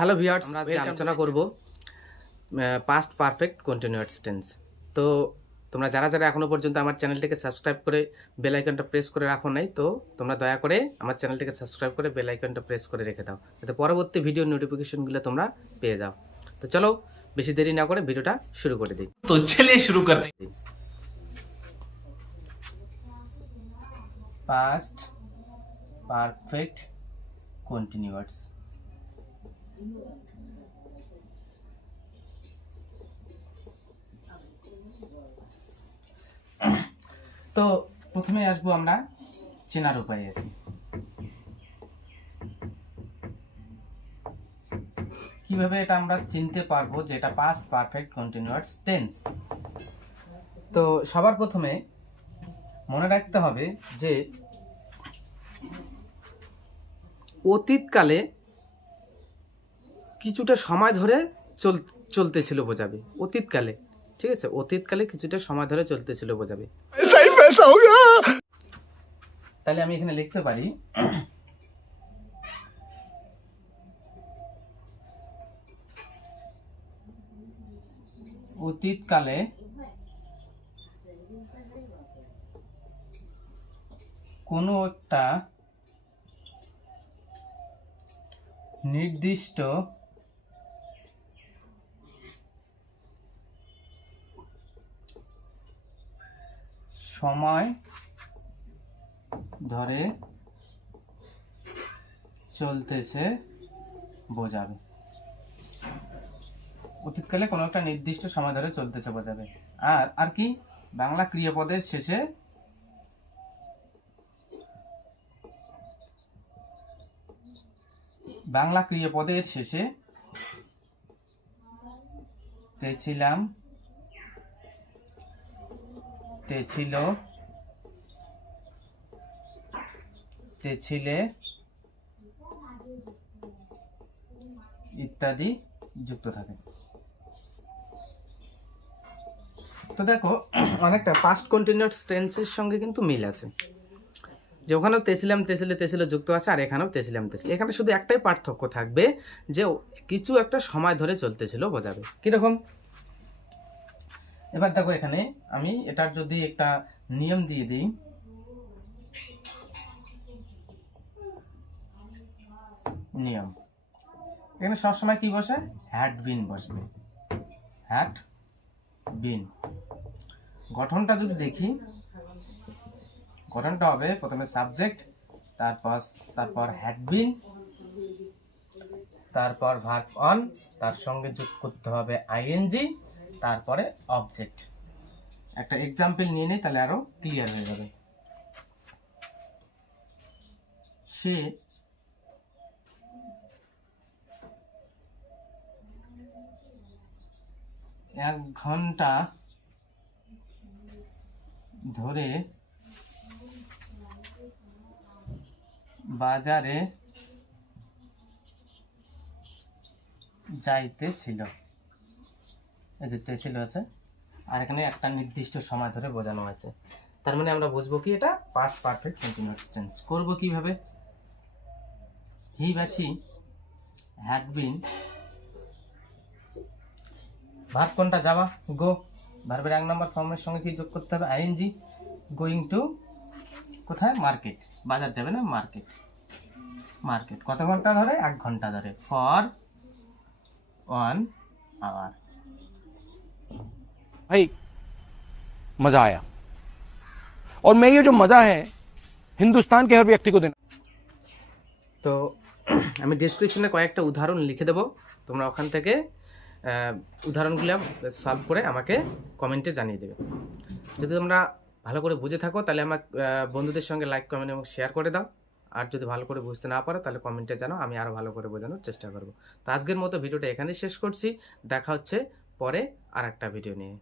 Hello viewers, আমরা আজকে আলোচনা করব পাস্ট পারফেক্ট কন্টিনিউয়াস টেন্স। তো তোমরা যারা যারা এখনো পর্যন্ত আমার চ্যানেলটিকে সাবস্ক্রাইব করে বেল আইকনটা প্রেস করে রাখো নাই, তো তোমরা দয়া করে আমার চ্যানেলটিকে সাবস্ক্রাইব করে বেল আইকনটা প্রেস করে রেখে দাও, যাতে পরবর্তী ভিডিও নোটিফিকেশনগুলো তোমরা পেয়ে যাও। তো চলো বেশি দেরি না করে ভিডিওটা শুরু করে দিই। तो चलिए शुरू करते हैं। Past perfect continuous. তো প্রথমে আসবো আমরা চেনার উপায়ে আসি। কিভাবে এটা আমরা চিনতে পারবো যে এটা পাস্ট পারফেক্ট কন্টিনিউয়াস টেন্স? তো সবার প্রথমে মনে রাখতে হবে যে অতীতকালে কিছুটা সময় ধরে চলতেছিল বোঝাবে। অতীতকালে, ঠিক আছে, অতীতকালে কিছুটা সময় ধরে চলতেছিল বোঝাবে। তাহলে আমি এখানে লিখতে পারি অতীতকালে কোনো একটা নির্দিষ্ট সময় ধরে চলতেছে বোঝাবে। অতীতকালে কোনো একটা নির্দিষ্ট সময় ধরে চলতেছে বোঝাবে। আর কি, বাংলা ক্রিয়াপদের শেষে তেছিলাম, তেছিল, তেছিলে ইত্যাদি যুক্ত থাকে। তো দেখো, অনেকটা পাস্ট কন্টিনিউয়াস টেন্সের সঙ্গে কিন্তু মিল আছে, যে ওখানেও তেছিলাম, তেছিলে, তেছিল যুক্ত আছে, আর এখানেও তেছিলাম, তেছিল। এখানে শুধু একটাই পার্থক্য থাকবে, যে কিছু একটা সময় ধরে চলতেছিল বোঝাবে। কিরকম? এবার দেখো, এখানে আমি এটার যদি একটা নিয়ম দিয়ে দিই, নিয়ম, এখানে সবসময় কি বসে? হ্যাড বিন বসবে। Had been. গঠনটা যদি দেখি, গঠনটা হবে প্রথমে সাবজেক্ট, তারপর হ্যাড বিন, তারপর ভার্ব অন, তার সঙ্গে যোগ করতে হবে আইএনজি, তারপরে অবজেক্ট। একটা এক্সাম্পল নিয়ে নেই, তাহলে আরো ক্লিয়ার হয়ে যাবে। সে এক ঘন্টা ধরে বাজারে যাইতেছিল। এই যে তেছিল আছে, আর এখানে একটা নির্দিষ্ট সময় ধরে বোঝানো আছে। তার মানে আমরা বুঝবো কি এটা পাস্ট পারফেক্ট কন্টিনিউয়াস টেন্স। করব কিভাবে? হি বা শি হ্যাড বিন, ভার্ব কোনটা? যাওয়া, গো। ভার্বের এক নম্বর ফর্মের সঙ্গে কি যোগ করতে হবে? আইএনজি। গোয়িং টু কোথায়? মার্কেট। বাজার যাবে না, মার্কেট। মার্কেট কত ঘন্টা ধরে? 1 ঘন্টা ধরে। For 1 hour. भाई मजा आया और मैं ये जो मजा है हिंदुस्तान के हर व्यक्ति को देना। তো আমি ডেসক্রিপশনে কয়েকটা উদাহরণ লিখে দেবো, তোমরা ওখান থেকে উদাহরণগুলো সলভ করে আমাকে কমেন্টে জানিয়ে দেবে। যদি তোমরা ভালো করে বুঝে থাকো, তাহলে আমার বন্ধুদের সঙ্গে লাইক, কমেন্ট এবং শেয়ার করে দাও। আর যদি ভালো করে বুঝতে না পারো, তাহলে কমেন্টে জানাও, আমি আরও ভালো করে বোঝানোর চেষ্টা করব। তো আজকের মতো ভিডিওটা এখানেই শেষ করছি। দেখা হচ্ছে পরে আর একটা ভিডিও নিয়ে।